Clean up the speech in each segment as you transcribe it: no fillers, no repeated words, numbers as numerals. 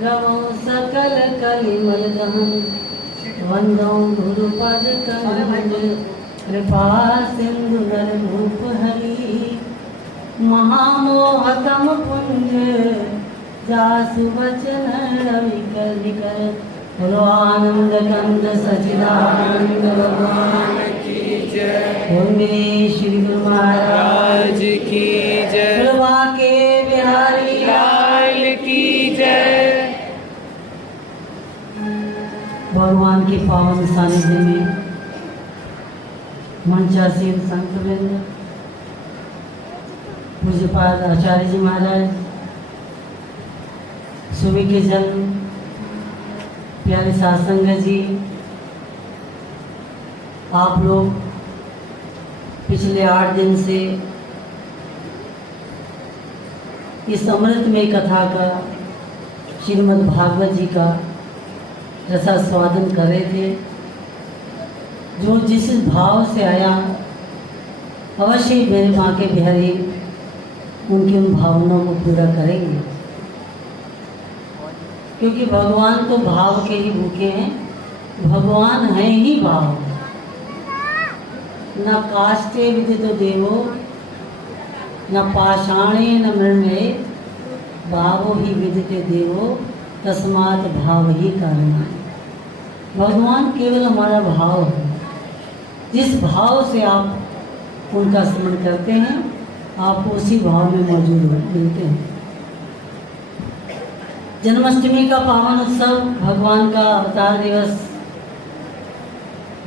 रवो सकल कलिमल दहन वंदो गुरुपद कमल कृपा सिंधु नर रूप हरि महामोहतम पुंज जासु वचन रवि कर निकर बोलो आनंद कंद सचिदानंद भगवान की जय। बोले श्री गुरु महाराज की जय। बोलो के बिहारी लाल की जय। भगवान के पावन सानिध्य में मंचासीन संतवृंद, पूज्यपाद आचार्य जी महाराज, सुबह के जन, प्यारे सासंग जी, आप लोग पिछले 8 दिन से इस अमृतमय कथा का, श्रीमद् भागवत जी का रसास्वादन कर रहे थे। जो जिस भाव से आया अवश्य ही मेरे माँ के बिहारी उनकी उन भावनाओं को पूरा करेंगे, क्योंकि भगवान तो भाव के ही भूखे हैं। भगवान हैं ही भाव। न काष्ठे विदितो देवो न पाषाणे न मृण्मये भावो ही विदिते देवो तस्मात् भाव ही कारण। भगवान केवल हमारा भाव है। जिस भाव से आप उनका स्मरण करते हैं आप उसी भाव में मौजूद मिलते हैं। जन्माष्टमी का पावन उत्सव, भगवान का अवतार दिवस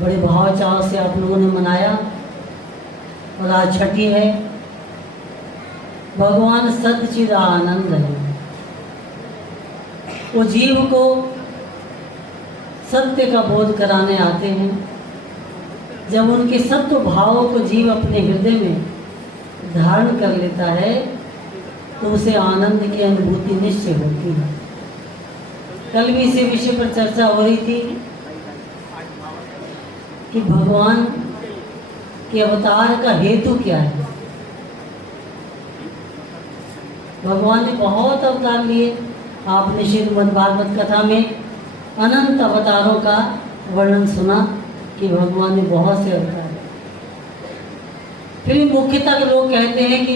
बड़े भाव चाव से आप लोगों ने मनाया और आज छठी है। भगवान सच्चिद आनंद है। वो जीव को सत्य का बोध कराने आते हैं। जब उनके सत्व भावों को जीव अपने हृदय में धारण कर लेता है तो उसे आनंद की अनुभूति निश्चय होती है। कल भी इसी विषय पर चर्चा हो रही थी कि भगवान के अवतार का हेतु क्या है। भगवान ने बहुत अवतार लिए। आपने श्रीमद् भागवत कथा में अनंत अवतारों का वर्णन सुना कि भगवान ने बहुत से अवतार। फिर मुख्यतः लोग कहते हैं कि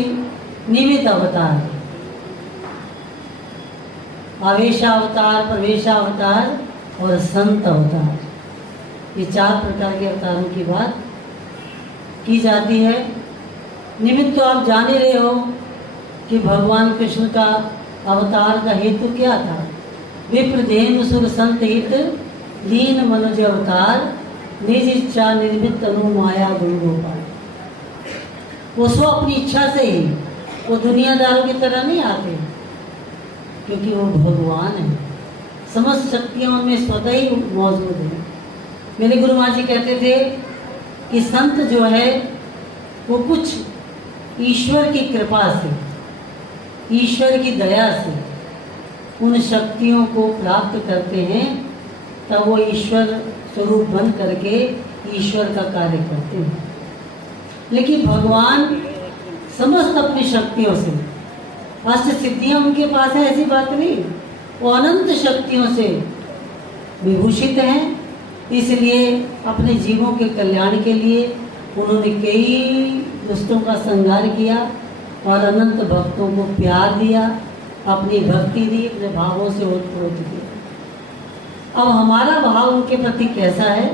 निमित्त अवतार, आवेशावतार, प्रवेशावतार और संत अवतार, ये 4 प्रकार के अवतारों की बात की जाती है। निमित्त तो आप जान ही रहे हो कि भगवान कृष्ण का अवतार का हेतु क्या था। विप्रधेनु सुर संत हित लीन मनुज अवतार निज इच्छा निर्मित तनु माया गुरु गोपाल। वो सो अपनी इच्छा से ही, वो दुनियादारों की तरह नहीं आते, क्योंकि वो भगवान है। समस्त शक्तियाँ उनमें स्वतः ही मौजूद है। मेरे गुरु माँ जी कहते थे कि संत जो है वो कुछ ईश्वर की कृपा से, ईश्वर की दया से उन शक्तियों को प्राप्त करते हैं, तब वो ईश्वर स्वरूप बन करके ईश्वर का कार्य करते हैं। लेकिन भगवान समस्त अपनी शक्तियों से, अष्ट सिद्धियां उनके पास है, ऐसी बात नहीं, वो अनंत शक्तियों से विभूषित हैं। इसलिए अपने जीवों के कल्याण के लिए उन्होंने कई दुष्टों का संहार किया और अनंत भक्तों को प्यार दिया, अपनी भक्ति दी, अपने भावों से ओतप्रोत किया। अब हमारा भाव उनके प्रति कैसा है?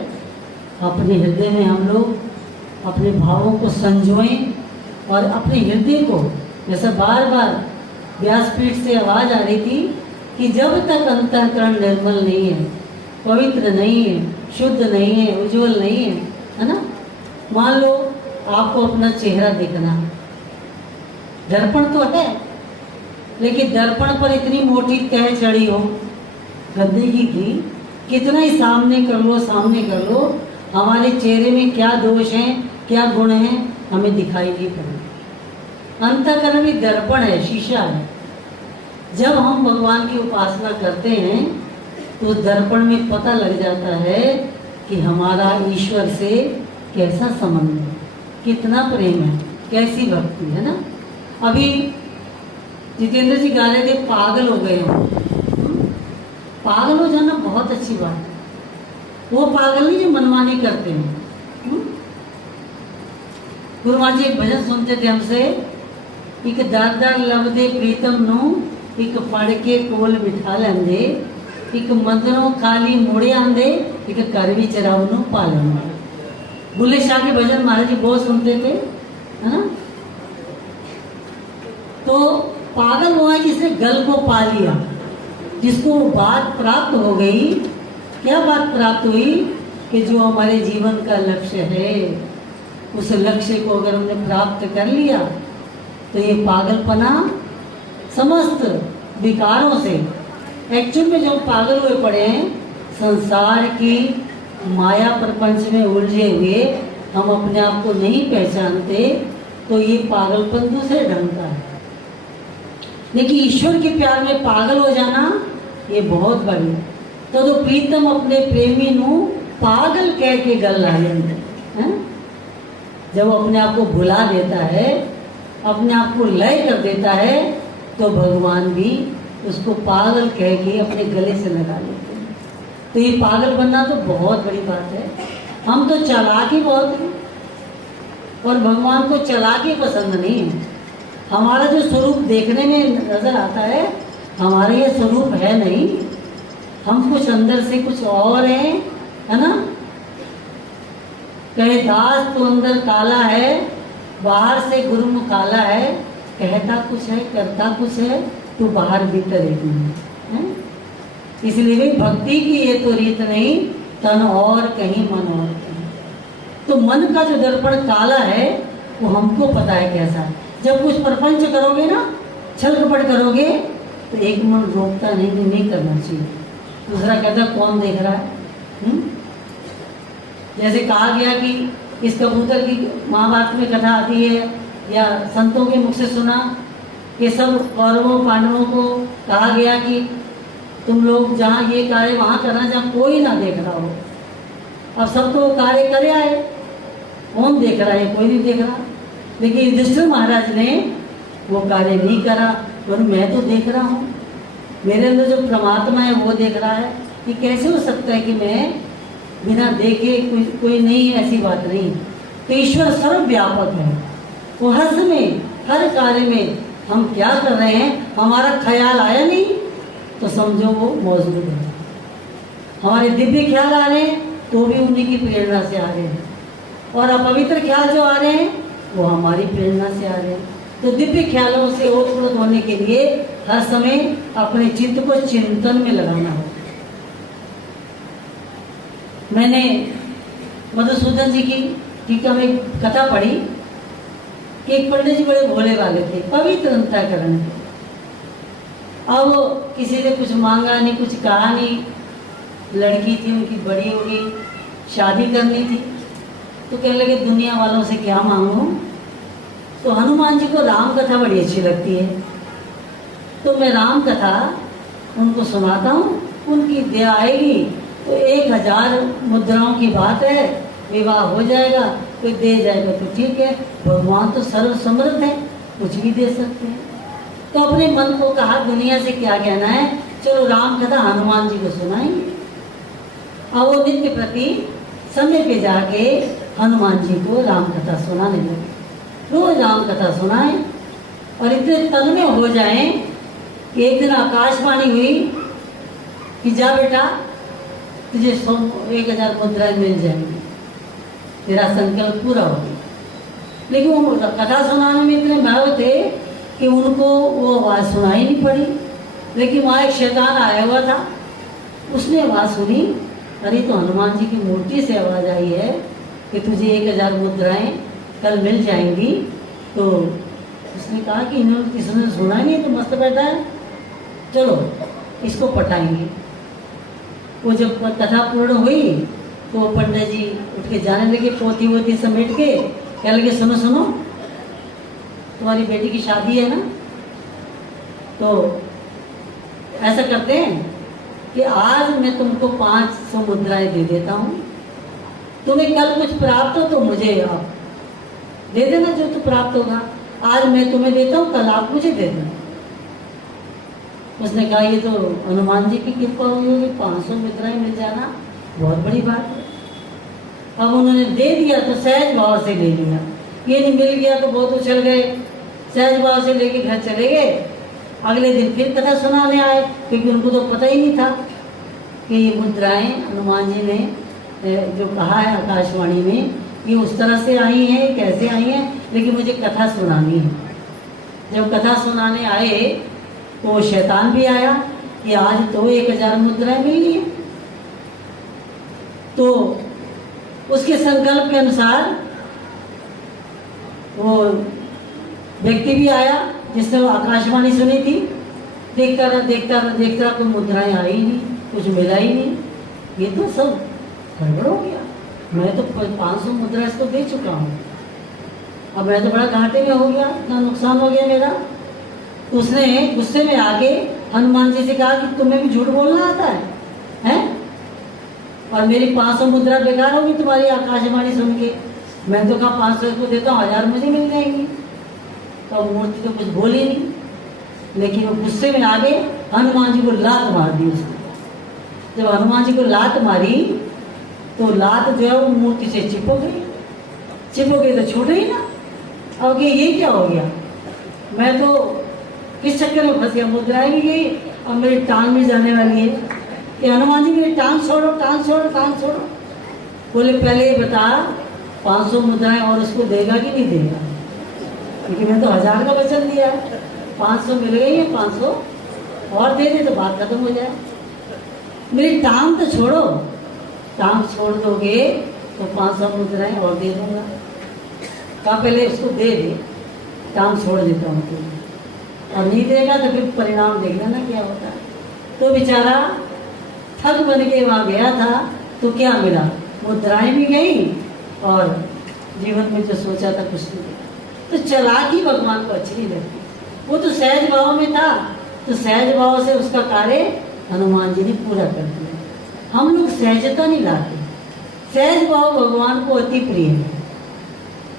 अपने हृदय में हम लोग अपने भावों को संजोएं और अपने हृदय को, जैसा बार बार व्यासपीठ से आवाज़ आ रही थी कि जब तक अंतःकरण निर्मल नहीं है, पवित्र नहीं है, शुद्ध नहीं है, उज्जवल नहीं है ना। मान लो आपको अपना चेहरा दिखना, दर्पण तो है, लेकिन दर्पण पर इतनी मोटी तह चढ़ी हो गंदगी की, कितना ही सामने कर लो, हमारे चेहरे में क्या दोष हैं, क्या गुण हैं, हमें दिखाई नहीं पड़े। अंतःकरण भी दर्पण है, शीशा है। जब हम भगवान की उपासना करते हैं तो दर्पण में पता लग जाता है कि हमारा ईश्वर से कैसा संबंध है, कितना प्रेम है, कैसी भक्ति है ना। अभी जितेंद्र जी गा रहे थे पागल हो गए हो, पागल हो जाना बहुत अच्छी बात है। वो पागल नहीं जो मनमानी करते हैं। गुरु महाराज जी एक भजन सुनते थे हमसे, एक दादा लवदे प्रीतम नु एक पढ़ के कोल बिठा लेंदे, एक मंदिरों खाली मुड़े आंदे, एक कर भी चराव नु पालन। बुल्ले शाह के भजन महाराज जी बहुत सुनते थे, है ना। तो पागल हुआ जिसने गल को पा लिया, जिसको बात प्राप्त हो गई। क्या बात प्राप्त हुई कि जो हमारे जीवन का लक्ष्य है, उस लक्ष्य को अगर हमने प्राप्त कर लिया तो ये पागलपना समस्त विकारों से, एक्चुअल में जो पागल हुए पड़े हैं संसार की माया प्रपंच में उलझे हुए, हम अपने आप को नहीं पहचानते, तो ये पागलपन दूसरे ढंग का है। लेकिन ईश्वर के प्यार में पागल हो जाना ये बहुत बड़ी। तो जो प्रीतम अपने प्रेमी नू पागल कह के गल ला लेंगे, जब वो अपने आप को भुला देता है, अपने आप को लय कर देता है, तो भगवान भी उसको पागल कह के अपने गले से लगा लेते हैं। तो ये पागल बनना तो बहुत बड़ी बात है। हम तो चालाक ही बहुत हैं और भगवान को चालाकी पसंद नहीं है। हमारा जो स्वरूप देखने में नजर आता है, हमारा ये स्वरूप है नहीं। हम कुछ अंदर से कुछ और हैं, है ना। कहे दास तो अंदर काला है, बाहर से गुरुमुख काला है, कहता कुछ है करता कुछ है, तो बाहर भीतर एक नहीं है। इसलिए भी भक्ति की ये तो रीत नहीं, तन और कहीं मन और कहीं। तो मन का जो दर्पण काला है वो हमको पता है कैसा है। जब कुछ प्रपंच करोगे ना, छल कपट करोगे, तो एक मन रोकता नहीं कि नहीं करना चाहिए, दूसरा कहता कौन देख रहा है। जैसे कहा गया कि इस कबूतर की महाभारत में कथा आती है, या संतों के मुख से सुना कि सब कौरवों पांडवों को कहा गया कि तुम लोग जहाँ ये कार्य वहाँ करना जहाँ कोई ना देख रहा हो। अब सब तो कार्य करे आए, कौन देख रहा है, कोई नहीं देख रहा। लेकिन युधिष्ठिर महाराज ने वो कार्य नहीं करा, और मैं तो देख रहा हूँ, मेरे अंदर जो परमात्मा है वो देख रहा है। कि कैसे हो सकता है कि मैं बिना देखे, कोई नहीं, ऐसी बात नहीं। तो ईश्वर सर्वव्यापक है, वो हर समय हर कार्य में हम क्या कर रहे हैं, हमारा ख्याल आया नहीं तो समझो वो मौजूद है। हमारे दिव्य ख्याल आ रहे हैं तो भी उन्हीं की प्रेरणा से आ रहे हैं, और अपवित्र ख्याल जो आ रहे हैं वो हमारी प्रेरणा से आ रहे हैं। तो दिव्य ख्यालों से ओतप्रोत होने के लिए हर समय अपने चित्त को चिंतन में लगाना होगा। मैंने मधुसूदन जी की टीका में कथा पढ़ी कि एक पंडित जी बड़े भोले वाले थे, पवित्र अंतःकरण थे। अब किसी ने कुछ मांगा नहीं, कुछ कहा नहीं, लड़की थी उनकी बड़ी होगी, शादी करनी थी, तो कहने लगे दुनिया वालों से क्या मांगूं। तो हनुमान जी को राम कथा बड़ी अच्छी लगती है, तो मैं राम कथा उनको सुनाता हूँ, उनकी दया आएगी तो 1000 मुद्राओं की बात है, विवाह हो जाएगा, कोई दे जाएगा तो ठीक है। भगवान तो सर्व समर्थ है, कुछ भी दे सकते हैं। तो अपने मन को कहा दुनिया से क्या कहना है, चलो राम कथा हनुमान जी को सुनाएंगे। और वो नित्य प्रति समय पे जाके हनुमान जी को राम कथा सुनाने लगे, रोज राम कथा सुनाए, और इतने तन्मय हो जाए कि एक दिन आकाशवाणी हुई कि जा बेटा तुझे 1000 मुद्राएं मिल जाएंगी, तेरा संकल्प पूरा हो गया। लेकिन वो कथा सुनाने में इतने भाव थे कि उनको वो आवाज़ सुनाई नहीं पड़ी। लेकिन वहाँ एक शैतान आया हुआ था, उसने आवाज़ सुनी, अरे तो हनुमान जी की मूर्ति से आवाज़ आई है कि तुझे 1000 मुद्राएं कल मिल जाएंगी। तो उसने कहा कि इन्होंने किसी ने सुना नहीं है, तो मस्त बैठा है, चलो इसको पटाएंगे। वो जब कथा पूर्ण हुई तो वो पंडित जी उठ के जाने लगे, पोती वोती समेट के, कहने लगे सुनो सुनो, तुम्हारी बेटी की शादी है ना, तो ऐसा करते हैं कि आज मैं तुमको 500 मुद्राएं दे देता हूँ, तुम्हें कल कुछ प्राप्त हो तो मुझे आप दे देना, जो तो प्राप्त होगा। आज मैं तुम्हें देता हूँ, कल आप मुझे दे देना। उसने कहा ये तो हनुमान जी की कृपा हुई होगी, 500 मुद्राएं मिल जाना बहुत बड़ी बात है। अब उन्होंने दे दिया तो सहज भाव से ले लिया, ये नहीं मिल गया तो बहुत उछल गए, सहज भाव से लेके घर चले गए। अगले दिन फिर कथा सुनाने आए, क्योंकि उनको तो पता ही नहीं था कि ये मुद्राएं हनुमान जी ने जो कहा है आकाशवाणी में, ये उस तरह से आई हैं, कैसे आई हैं, लेकिन मुझे कथा सुनानी है। जब कथा सुनाने आए तो वो शैतान भी आया कि आज तो 1000 मुद्राएं मिली हैं। तो उसके संकल्प के अनुसार वो व्यक्ति भी आया जिसने वो आकाशवाणी सुनी थी। देखता रहा कोई मुद्राएं आई नहीं, कुछ मिला ही नहीं। ये तो सब गड़बड़ हो गया, मैं तो 500 मुद्रा इसको दे चुका हूँ, अब मैं तो बड़ा घाटे में हो गया, इतना नुकसान हो गया मेरा। तो उसने गुस्से में आके हनुमान जी से कहा कि तुम्हें भी झूठ बोलना आता है, हैं? और मेरी 500 मुद्रा बेकार होगी तुम्हारी आकाशवाणी सुन के। मैं तो कहा 500 इसको देता हूँ, 1000 मुझे मिल जाएंगी। तो मूर्ति तो कुछ बोली नहीं, लेकिन वो गुस्से में आगे हनुमान जी को लात मार दी उसने। जब हनुमान जी को लात मारी तो लात जो है वो मूर्ति से चिपक गई तो छूट ही ना। अब ये क्या हो गया, मैं तो किस चक्कर में फंस गया, मुद्राएं भी गई और मेरी टांग भी जाने वाली है। ये हनुमान जी मेरी टांग छोड़ो, टांग छोड़ो, टांग छोड़ो। बोले पहले ये बता 500 मुद्राएं और उसको देगा कि नहीं देगा, क्योंकि मैं तो 1000 का वचन दिया है, 500 मिल गई है, 500 और दे दे तो बात खत्म हो जाए। मेरी टांग तो छोड़ो, टांग छोड़ दोगे तो 500 मुद्राएं और दे दूंगा। कहा पहले उसको दे दे, टांग छोड़ देता हूँ तुझे, और नहीं देगा तो फिर परिणाम देख लेना क्या होता है। तो बेचारा थक बन के वहाँ गया था, तो क्या मिला, मुद्राएं भी गई और जीवन में जो सोचा था कुछ नहीं मिला। तो चालाकी भगवान को अच्छी नहीं लगती। वो तो सहज भाव में था, तो सहज भाव से उसका कार्य हनुमान जी ने पूरा कर दिया। हम लोग सहजता नहीं लाते, सहज भाव भगवान को अति प्रिय है।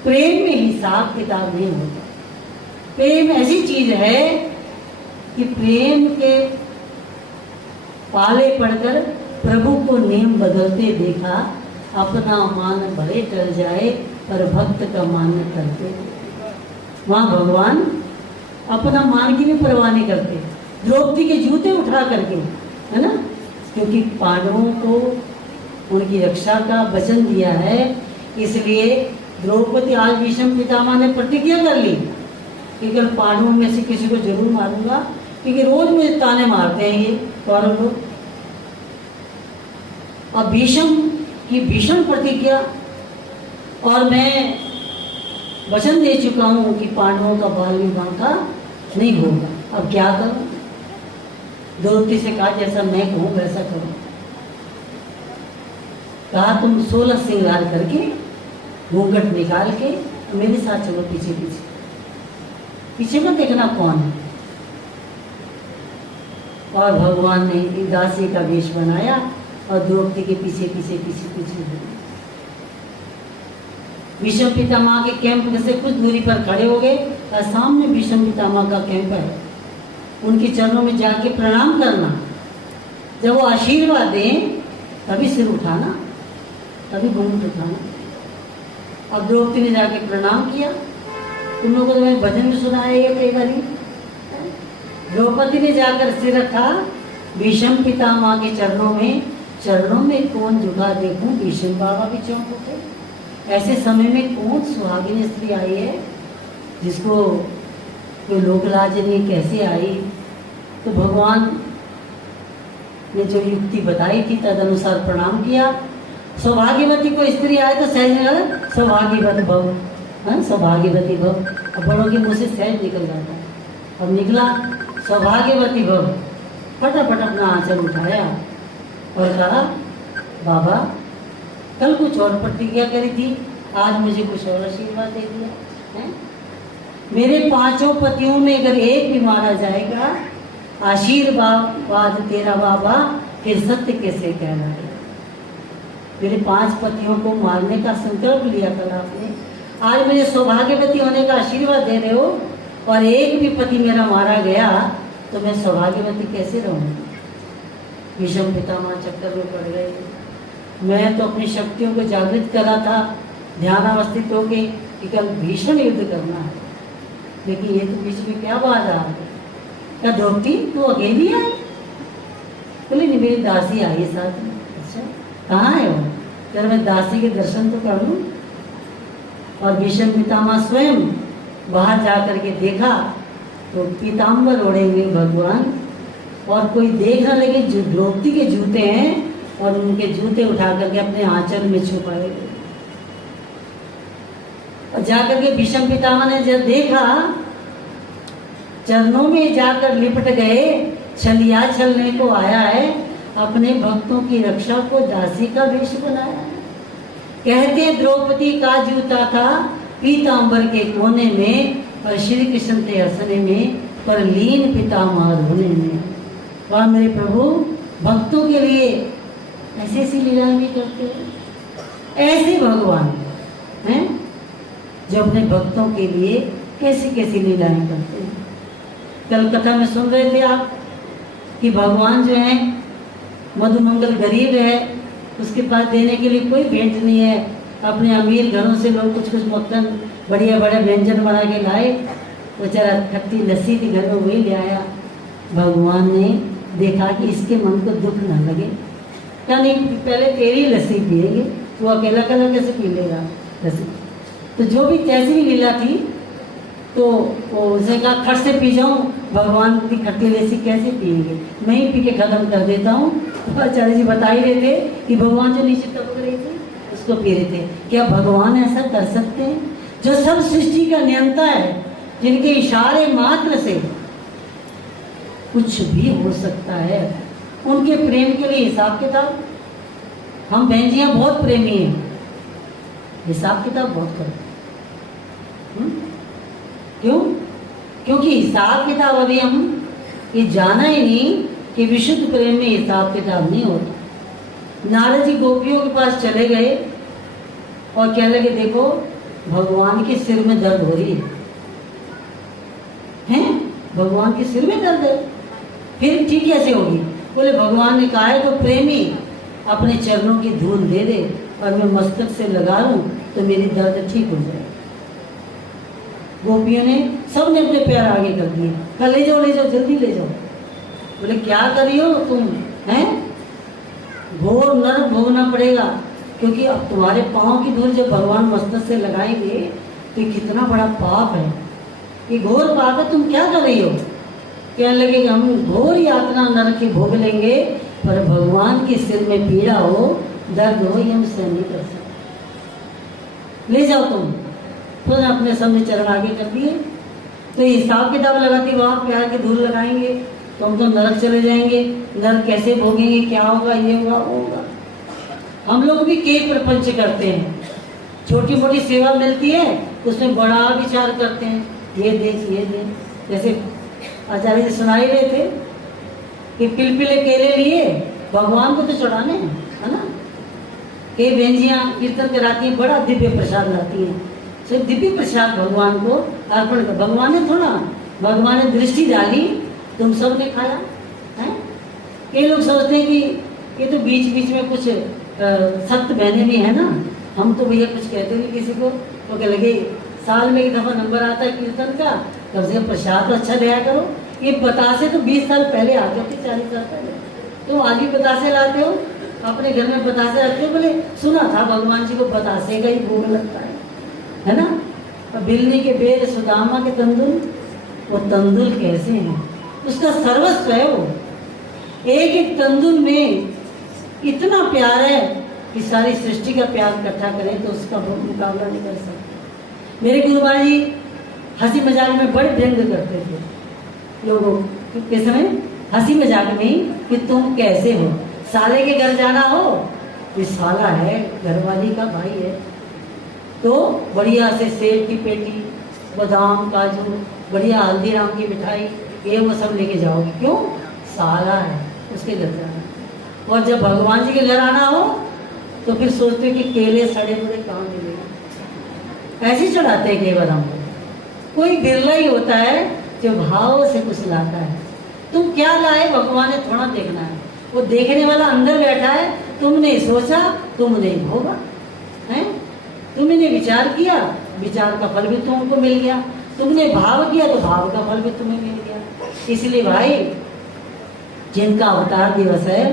प्रेम में हिसाब किताब नहीं होता। प्रेम ऐसी चीज है कि प्रेम के पाले पड़कर प्रभु को नियम बदलते देखा, अपना मान भले टल जाए पर भक्त का मान करते। वहाँ भगवान अपना मान की भी परवाह नहीं करते। द्रौपदी के जूते उठा करके, है ना, क्योंकि पांडवों को उनकी रक्षा का वचन दिया है, इसलिए द्रौपदी आज भीष्म पितामह ने प्रतिज्ञा कर ली कि अगर पांडवों में से किसी को जरूर मारूंगा, क्योंकि रोज मुझे ताने मारते हैं ये कौरव लोग। और भीष्म की भीषण प्रतिज्ञा, और मैं वचन दे चुका हूं कि पांडवों का बाल विवाह का नहीं होगा। अब क्या करूं? द्रौपदी से कहा जैसा मैं कहूं वैसा करो। कहा तुम 16 श्रृंगार करके घूंघट निकाल के मेरे साथ चलो, पीछे पीछे पीछे मत देखना कौन है। और भगवान ने एक दासी का वेश बनाया और द्रौपदी के पीछे पीछे पीछे पीछे भीष्म पितामह के कैंप से कुछ दूरी पर खड़े हो गए और सामने भीष्म पितामह का कैंप है। उनके चरणों में जाके प्रणाम करना, जब वो आशीर्वाद दें तभी सिर उठाना, तभी घूंघट उठाना। और द्रौपदी ने जाके प्रणाम किया। तुम लोगों को तो मैंने भजन में सुनाया ये कई बारी। द्रौपदी ने जाकर सिर रखा भीष्म पितामह के चरणों में कौन झुका देखूं, भीष्म बाबा भी चौंक उठे। ऐसे समय में कौन सुहागिन स्त्री आई है जिसको कोई लोकलाज नहीं, कैसे आई? तो भगवान ने जो युक्ति बताई थी तदनुसार प्रणाम किया। सौभाग्यवती को स्त्री आए तो सहज सौभाग्यवत भव, सौभाग्यवती भव। अब बड़ों के मुँह से सहज निकल जाता है। अब निकला सौभाग्यवती भव, फटाफट अपना आंचल उठाया और कहा बाबा कल कुछ और प्रतिज्ञा करी थी, आज मुझे कुछ और आशीर्वाद दे दिया है। मेरे 5 पतियों में अगर एक भी मारा जाएगा, आशीर्वाद तेरा बाबा फिर सत्य कैसे कहना है। मेरे 5 पतियों को मारने का संकल्प लिया कल आपने, आज मुझे सौभाग्यवती होने का आशीर्वाद दे रहे हो, और एक भी पति मेरा मारा गया तो मैं सौभाग्यवती कैसे रहूँगी? भीष्म पितामह चक्कर में पड़ गए। मैं तो अपनी शक्तियों को जागृत करा था ध्यान अवस्थित होके कि कल भीषण युद्ध करना है, लेकिन ये तो बीच में क्या बात आ गई? क्या द्रौपदी तू अकेली आई? बोले नहीं, मेरी दासी आई है साथ में। अच्छा, कहाँ है वो? जरा मैं दासी के दर्शन तो कर लूँ। और भीष्म पितामह स्वयं बाहर जा करके देखा तो पीताम्बर ओढ़े हुए भगवान, और कोई देख न लगे जो द्रौपदी के जूते हैं, और उनके जूते उठा करके अपने आंचल में छुपाए गए। और जाकर के भीष्म पितामह ने जब देखा, चरणों में जाकर लिपट गए। छलिया छलने को आया है, अपने भक्तों की रक्षा को दासी का वेश बनाया है। कहते द्रौपदी का जूता था पीताम्बर के कोने में, और श्री कृष्ण थे हंसने में, पर लीन पितामह रोने में। वह मेरे प्रभु भक्तों के लिए ऐसी ऐसी लीलाएं भी करते हैं। ऐसे भगवान हैं जो अपने भक्तों के लिए कैसी कैसी लीलाएं करते हैं। कल कथा में सुन रहे थे आप कि भगवान जो है मधुमंगल गरीब है, उसके पास देने के लिए कोई भेंट नहीं है। अपने अमीर घरों से लोग कुछ कुछ मक्खन बढ़िया बड़े व्यंजन बना के लाए, बेचारा खट्टी लस्सी भी घर में वही ले आया। भगवान ने देखा कि इसके मन को दुख न लगे, क्या नहीं, पहले तेरी लस्सी पिएंगे, तो अकेला अकेला कैसे पी लेगा लस्सी? तो जो भी जैसी भी लीला थी, तो उसे कहा खट से पी जाऊँ, भगवान की खट्टी लस्सी कैसे पिएंगे, मैं ही पी के खत्म कर देता हूँ। तो आचार्य जी बता ही रहे थे कि भगवान जो नीचे टपक रहे थे उसको पी रहे थे। क्या भगवान ऐसा कर सकते हैं? जो सब सृष्टि का नियंता है, जिनके इशारे मात्र से कुछ भी हो सकता है, उनके प्रेम के लिए हिसाब किताब, हम बहन जी बहुत प्रेमी हैं, हिसाब किताब बहुत करते हैं। क्यों? क्योंकि हिसाब किताब अभी हम ये जाना ही नहीं कि विशुद्ध प्रेम में हिसाब किताब नहीं होता। नारद जी गोपियों के पास चले गए और कहने लगे देखो भगवान के सिर में दर्द हो रही है, हैं? भगवान के सिर में दर्द है, फिर ठीक कैसे होगी? बोले भगवान ने कहा है तो प्रेमी अपने चरणों की धूल दे दे और मैं मस्तक से लगा लूं तो मेरी दर्द ठीक हो जाए। गोपियों ने सबने अपने पैर आगे कर दिए, कहा ले जाओ जल्दी ले जाओ। बोले क्या कर रही हो तुम, हैं? घोर नरक भोगना पड़ेगा, क्योंकि अब तुम्हारे पाँव की धूल जब भगवान मस्तक से लगाएंगे तो ये कितना बड़ा पाप है, ये घोर पाप है, तुम क्या कर रही हो? कहने लगे कि हम घोर यातना नरक की भोग लेंगे, पर भगवान के सिर में पीड़ा हो, दर्द हो, ये हम सहन नहीं कर सकते, ले जाओ तुम। तो अपने सामने चरण आगे कर दिए। तो हिसाब किताब लगाती वहाँ प्यार की धूल लगाएंगे तो हम तो नरक चले जाएंगे, नरक कैसे भोगेंगे, क्या होगा, ये होगा वो होगा। हम लोग भी के प्रपंच करते हैं, छोटी मोटी सेवा मिलती है उसमें बड़ा विचार करते हैं, ये दे। जैसे आचार्य जी सुना ही रहे थे कि पिलपिले केले लिए भगवान को तो चढ़ाने हैं, है ना? कई बेंजियाँ कीर्तन कराती हैं, बड़ा दिव्य प्रसाद लाती हैं, सिर्फ दिव्य प्रसाद भगवान को अर्पण कर। भगवान ने थोड़ा, भगवान ने दृष्टि डाली, तुम सब ने खाया है। कई लोग सोचते हैं कि ये तो बीच बीच में कुछ सख्त बहने भी है ना, हम तो भैया कुछ कहते नहीं किसी को, तो क्या लगे साल में एक दफ़ा नंबर आता है कीर्तन का, कम से कम प्रसाद तो अच्छा दिया करो। ये बतासे तो 20 साल पहले आ गए थे, 40 साल पहले। तुम आज भी बतासे लाते हो, अपने घर में बतासे रखते हो? बोले सुना था भगवान जी को बतासे का ही भोग लगता है ना? और बिल्ली के बेर सुदामा के तंदुल, वो तंदुल कैसे हैं, उसका सर्वस्व है वो। एक एक तंदुल में इतना प्यार है कि सारी सृष्टि का प्यार इकट्ठा करें तो उसका मुकाबला नहीं कर सकते। मेरे गुरु महाराज जी हंसी मजाक में बड़े व्यंग करते थे लोगों के समय, हंसी मजाक में कि तुम कैसे हो, साले के घर जाना हो, ये साला है, घरवाली का भाई है, तो बढ़िया से सेब की पेटी, बादाम, काजू, बढ़िया हल्दीराम की मिठाई, ये वो सब लेके जाओगे। क्यों? साला है, उसके घर जाना। और जब भगवान जी के घर आना हो तो फिर सोचते कि केले सड़े हुए कहाँ मिलेगा, ऐसे चढ़ाते हैं केवल हमको। कोई बिरला ही होता है जो भाव से कुछ लाता है। तुम क्या लाए भगवान ने थोड़ा देखना है, वो देखने वाला अंदर बैठा है। तुमने सोचा, तुमने भोगा है, तुमने विचार किया, विचार का फल भी तुमको मिल गया, तुमने भाव किया तो भाव का फल भी तुम्हें मिल गया। इसलिए भाई, जिनका अवतार दिवस है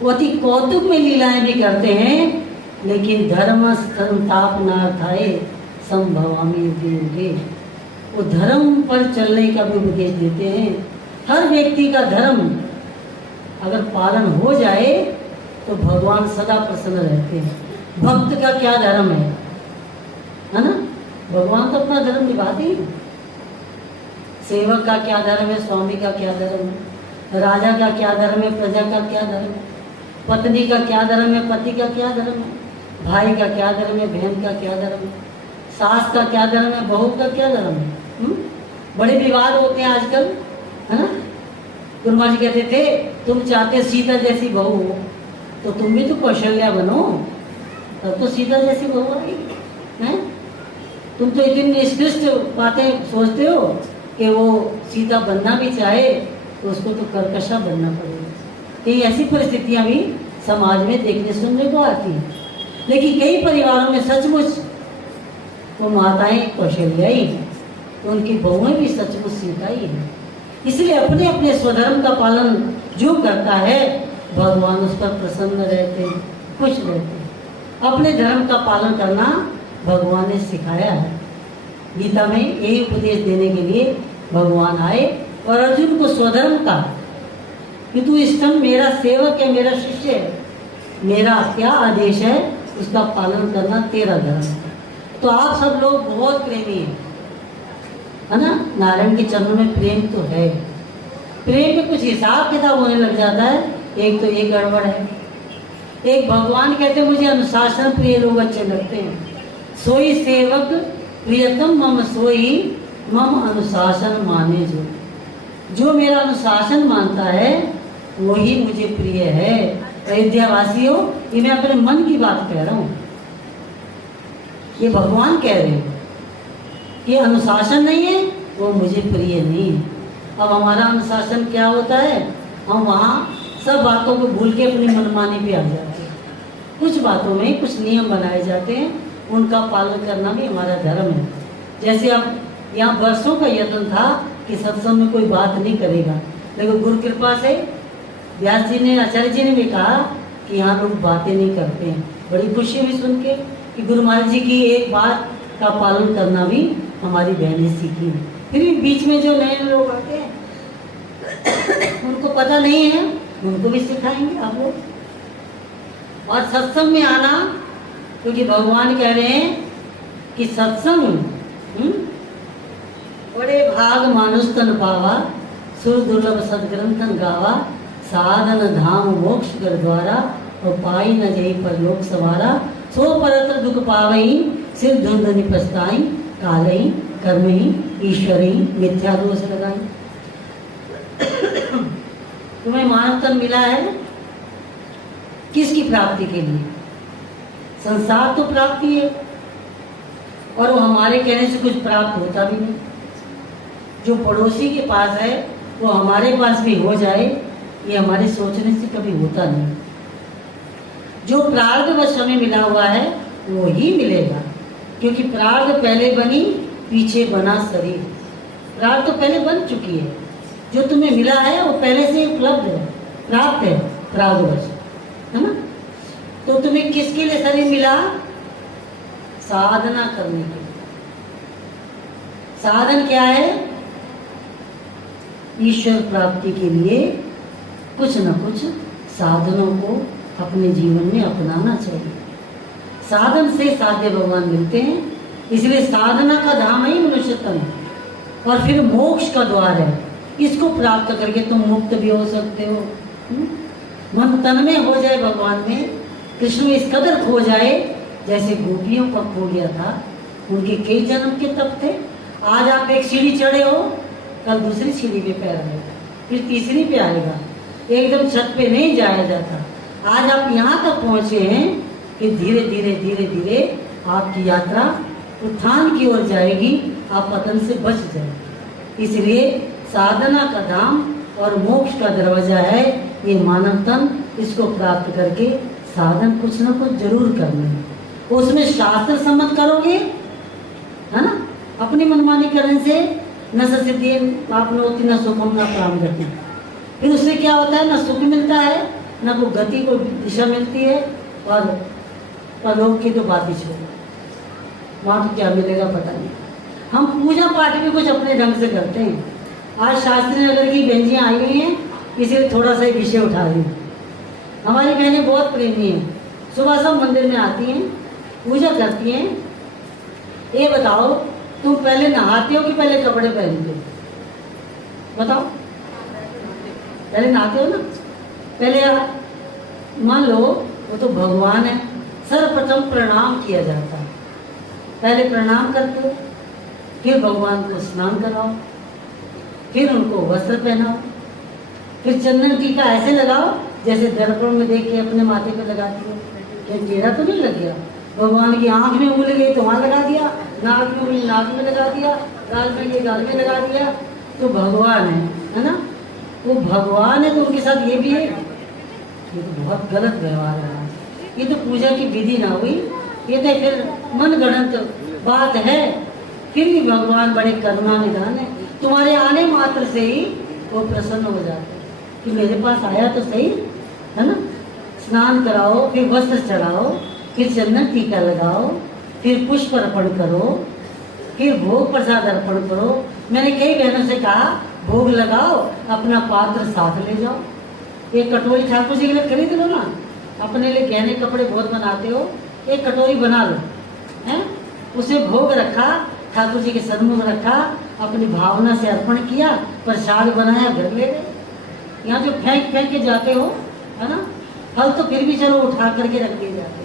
वो अति कौतुक में लीलाएं भी करते हैं, लेकिन धर्म संस्थापनार्थाय संभवामि युगे, वो धर्म पर चलने का भी उपदेश देते हैं। हर व्यक्ति का धर्म अगर पालन हो जाए तो भगवान सदा प्रसन्न रहते हैं। भक्त का क्या धर्म है ना? भगवान तो अपना धर्म निभाते ही। सेवक का क्या धर्म है, स्वामी का क्या धर्म है, राजा का क्या धर्म है, प्रजा का क्या धर्म है, पत्नी का क्या धर्म है, पति का क्या धर्म है, भाई का क्या धर्म है, बहन का क्या धर्म है, सास का क्या धर्म है, बहू का क्या धर्म है। बड़े विवाद होते हैं आजकल, है ना? गुरु महाराज कहते थे, तुम चाहते सीता जैसी बहू हो तो तुम भी तो कौशल्या बनो, तब तो सीता जैसी बहू आएगी है। तुम तो इतनी निष्कृष्ट बातें सोचते हो कि वो सीता बनना भी चाहे तो उसको तो कर्कशा बनना पड़ेगा। तो ऐसी परिस्थितियां भी समाज में देखने सुनने को आती हैं। लेकिन कई परिवारों में सचमुच वो माताएं कौशल्या ही हैं, तो उनकी बहुएं भी सचमुच सीता ही है। इसलिए अपने अपने स्वधर्म का पालन जो करता है भगवान उस पर प्रसन्न रहते हैं, खुश रहते हैं। अपने धर्म का पालन करना भगवान ने सिखाया है। गीता में यही उपदेश देने के लिए भगवान आए और अर्जुन को स्वधर्म का, कि तू इस समय मेरा सेवक है, मेरा शिष्य है, मेरा क्या आदेश है उसका पालन करना तेरा धर्म है। तो आप सब लोग बहुत प्रेमी हैं, है ना? नारायण के चरणों में प्रेम तो है। प्रेम में कुछ हिसाब किताब होने लग जाता है। एक तो ये गड़बड़ है। एक भगवान कहते हैं मुझे अनुशासन प्रिय लोग अच्छे लगते हैं, सोई सेवक प्रियतम मम सोई मम अनुशासन माने जो मेरा अनुशासन मानता है वही मुझे प्रिय है। अयोध्या वासियों, ये मैं अपने मन की बात कह रहा हूँ, ये भगवान कह रहे हैं। ये अनुशासन नहीं है वो मुझे प्रिय नहीं है। अब हमारा अनुशासन क्या होता है, हम वहाँ सब बातों को भूल के अपनी मनमानी पे आ जाते हैं। कुछ बातों में कुछ नियम बनाए जाते हैं, उनका पालन करना भी हमारा धर्म है। जैसे अब यहाँ वर्षों का यत्न था कि सत्संग में कोई बात नहीं करेगा, लेकिन गुरु कृपा से व्यास जी ने, आचार्य जी ने भी कहा कि यहाँ लोग बातें नहीं करते हैं। बड़ी खुशी हुई सुन के कि गुरु महाराज जी की एक बात का पालन करना भी हमारी बहनें सीखी। फिर भी बीच में जो नए लोग आते हैं उनको पता नहीं है, उनको भी सिखाएंगे आप लोग। और सत्संग में आना, क्योंकि भगवान कह रहे हैं कि सत्संग बड़े भाग मानुष तन पावा, सुर दुर्लभ सदग्रंथन गावा, साधन धाम मोक्ष कर द्वारा, और पाई न जई पर लोक सवारा, सो परत्र दुख पावई, सिर धुंध निपस्ताई, कालई कर्म ही ईश्वर ही मिथ्या दोष लगाई। तुम्हें मानव तन मिला है किसकी प्राप्ति के लिए? संसार तो प्राप्ति है, और वो हमारे कहने से कुछ प्राप्त होता भी नहीं। जो पड़ोसी के पास है वो हमारे पास भी हो जाए, ये हमारे सोचने से कभी होता नहीं। जो प्रारब्धवश हमें मिला हुआ है वो ही मिलेगा, क्योंकि प्रारब्ध पहले बनी, पीछे बना शरीर। प्रारब्ध तो पहले बन चुकी है, जो तुम्हें मिला है वो पहले से उपलब्ध है, प्राप्त है प्रारब्धवश, है ना? तो तुम्हें किसके लिए शरीर मिला? साधना करने के लिए। साधन क्या है? ईश्वर प्राप्ति के लिए कुछ न कुछ साधनों को अपने जीवन में अपनाना चाहिए। साधन से साध्य भगवान मिलते हैं, इसलिए साधना का धाम ही मनुष्य तन, और फिर मोक्ष का द्वार है। इसको प्राप्त करके तुम मुक्त भी हो सकते हो। मन तन में हो जाए भगवान में, कृष्ण में इस कदर खो जाए जैसे गोपियों का खो गया था। उनके कई जन्म के तप थे। आज आप एक सीढ़ी चढ़े हो, कल दूसरी सीढ़ी पे पैर आएगा, फिर तीसरी पे आएगा, एकदम छत पे नहीं जाया जाता। आज आप यहाँ तक पहुँचे हैं कि धीरे धीरे धीरे धीरे आपकी यात्रा उत्थान की ओर जाएगी, आप पतन से बच जाएंगे। इसलिए साधना का धाम और मोक्ष का दरवाजा है ये मानव तन। इसको प्राप्त करके साधन कुछ ना कुछ जरूर करना है। उसमें शास्त्र सम्मत करोगे, है ना, अपनी मनमानी करने से न सिद्धि आपनोति न सुखम न प्राम गति। फिर उससे क्या होता है, न सुख मिलता है, न कोई गति को दिशा मिलती है, और लोग की तो बात ही छोड़ो, वहाँ तो क्या मिलेगा पता नहीं। हम पूजा पाठ भी कुछ अपने ढंग से करते हैं। आज शास्त्री नगर की बहनियाँ आई हुई हैं, इसीलिए थोड़ा सा ही विषय उठा रही हूँ। हमारी बहनें बहुत प्रेमी हैं, सुबह सब मंदिर में आती हैं, पूजा करती हैं। ये बताओ तुम पहले नहाते हो कि पहले कपड़े पहनते हो? बताओ, पहले नहाते हो ना। पहले मान लो वो तो भगवान है, सर्वप्रथम प्रणाम किया जाता है। पहले प्रणाम करते हो, फिर भगवान को स्नान कराओ, फिर उनको वस्त्र पहनाओ, फिर चंदन टीका ऐसे लगाओ जैसे दर्पण में देख के अपने माथे पे लगाती हो। क्या टेढ़ा तो नहीं लग गया? भगवान की आंख में उंगली गई तो वहाँ लगा दिया, नाक में उंगली नाक में लगा दिया, गाल में ये गाल में लगा दिया। तो भगवान है ना, वो भगवान है तो उनके साथ ये भी है। ये तो बहुत गलत व्यवहार है। ये तो पूजा की विधि ना हुई, ये तो फिर मन गणत बात है। फिर भी भगवान बड़े करुणा निधान है, तुम्हारे आने मात्र से ही वो प्रसन्न हो जाते हैं कि मेरे पास आया तो सही, है ना। स्नान कराओ, फिर वस्त्र चढ़ाओ, फिर चंदन टीका लगाओ, फिर पुष्प अर्पण करो, फिर भोग प्रसाद अर्पण करो। मैंने कई बहनों से कहा भोग लगाओ, अपना पात्र साथ ले जाओ। एक कटोरी ठाकुर जी के लिए खरीद लो ना, अपने लिए गहने कपड़े बहुत बनाते हो, एक कटोरी बना लो, है, उसे भोग रखा, ठाकुर जी के सन्मुख रखा, अपनी भावना से अर्पण किया, प्रसाद बनाया, घर ले गए। यहाँ जो फेंक फेंक के जाते हो, है ना, फल तो फिर भी चलो उठा करके रख दिए जाते हैं।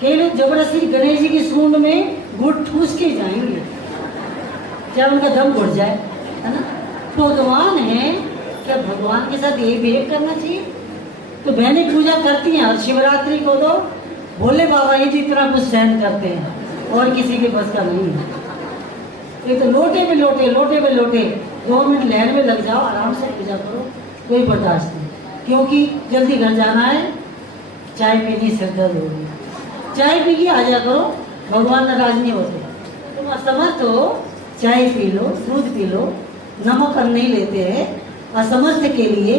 कई लोग जबरदस्ती गणेश जी की सूंड में गुड़ ठूस के जाएंगे, क्या उनका दम घुट जाए, है ना। भगवान है, क्या भगवान के साथ यही बिहेव करना चाहिए? तो बहनें पूजा करती हैं, और शिवरात्रि को तो भोले बाबा ही जितना कुछ सहन करते हैं और किसी के बस का नहीं है। ये तो लोटे में लोटे, लोटे में लोटे, 2 मिनट लहर में लग जाओ, आराम से पूजा करो, कोई बर्दाश्त नहीं। क्योंकि जल्दी घर जाना है, चाय पीनी सिर दर्द होगी, चाय पी के आ जा करो, भगवान नाराज नहीं होते। तुम असमर्थ हो, चाय पी लो, दूध पी लो, नमक हम नहीं लेते हैं। असमर्थ के लिए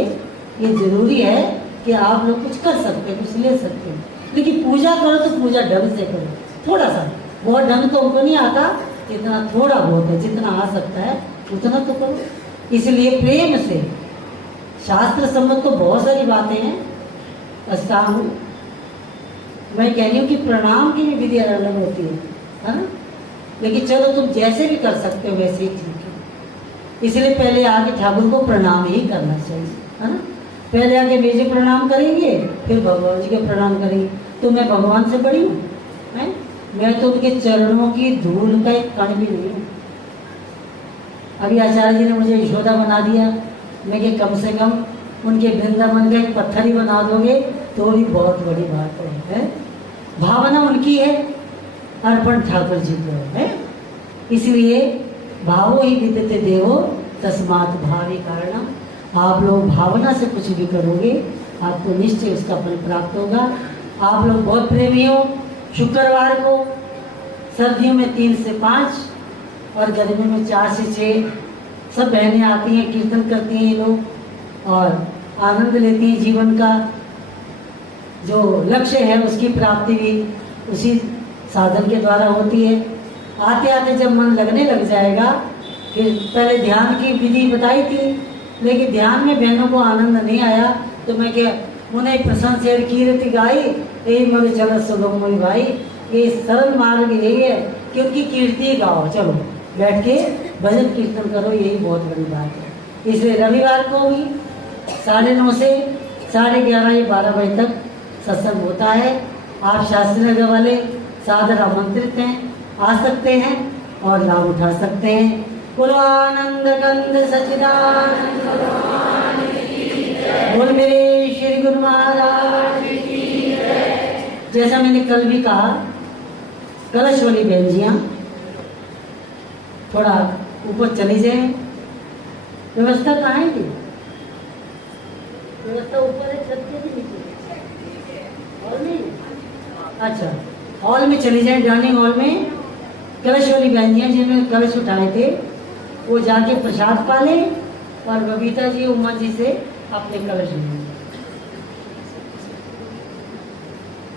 ये जरूरी है कि आप लोग कुछ कर सकते हैं, कुछ ले सकते हैं, लेकिन पूजा करो तो पूजा ढंग से करो। थोड़ा सा, बहुत ढंग तो उनको नहीं आता, इतना थोड़ा बहुत है, जितना आ सकता है उतना तो करो। इसलिए प्रेम से, शास्त्र सम्मत तो बहुत सारी बातें हैं, अष्टांग, मैं कह रही हूँ कि प्रणाम की भी विधि अलग होती है ना, लेकिन चलो तुम जैसे भी कर सकते हो वैसे ही ठीक है। इसलिए पहले आके ठाकुर को प्रणाम ही करना चाहिए, है ना। पहले आके मेरे प्रणाम करेंगे, फिर भगवान जी के प्रणाम करेंगे। तो मैं भगवान से बड़ी हूँ, है, मैं तो उनके चरणों की धूल का एक कण भी नहीं हूँ। अभी आचार्य जी ने मुझे यशोदा बना दिया, मैं कि कम से कम उनके वृंदावन का एक पत्थर ही बना दोगे तो भी बहुत बड़ी बात है। भावना उनकी है, अर्पण ठाकुर जी को है। इसलिए भावो ही विद्यते देवो तस्मात् भावी कारणम। आप लोग भावना से कुछ भी करोगे आपको निश्चय उसका फल प्राप्त होगा। आप लोग बहुत प्रेमी हो। शुक्रवार को सर्दियों में 3 से 5 और गर्मी में 4 से 6 सब बहनें आती हैं, कीर्तन करती हैं ये लोग और आनंद लेती हैं। जीवन का जो लक्ष्य है उसकी प्राप्ति भी उसी साधन के द्वारा होती है। आते आते जब मन लगने लग जाएगा, फिर पहले ध्यान की विधि बताई थी, लेकिन ध्यान में बहनों को आनंद नहीं आया तो मैं क्या उन्हें प्रशंसा कीर्ति गाई, यही मेरे चलो सुगम मोई भाई। ये सरल मार्ग यही है कि उनकी कीर्ति गाओ, चलो बैठ के भजन कीर्तन करो, यही बहुत बड़ी बात है। इसलिए रविवार को भी 9:30 से 11:30 या 12 बजे तक सत्संग होता है। आप शास्त्री नगर वाले सादर आमंत्रित हैं, आ सकते हैं और लाभ उठा सकते हैं। बोलो आनंद कंद सच्चिदानंद बोल मेरे श्री गुरु महाराज की जय। जैसा मैंने कल भी कहा, कलश वाली बहन जियाँ थोड़ा ऊपर चली जाए, व्यवस्था कहाँ है जी? व्यवस्था ऊपर है, छत के भी नीचे हॉल में। अच्छा, हॉल में चली जाए, डाइनिंग हॉल में कलश वाली बहनियाँ जिन्होंने कलश उठाए थे वो जाके प्रसाद पा लें और बबीता जी उमा जी से अपने कलश लें।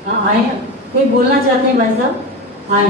हाँ आए, कोई बोलना चाहते हैं भाई साहब? आए।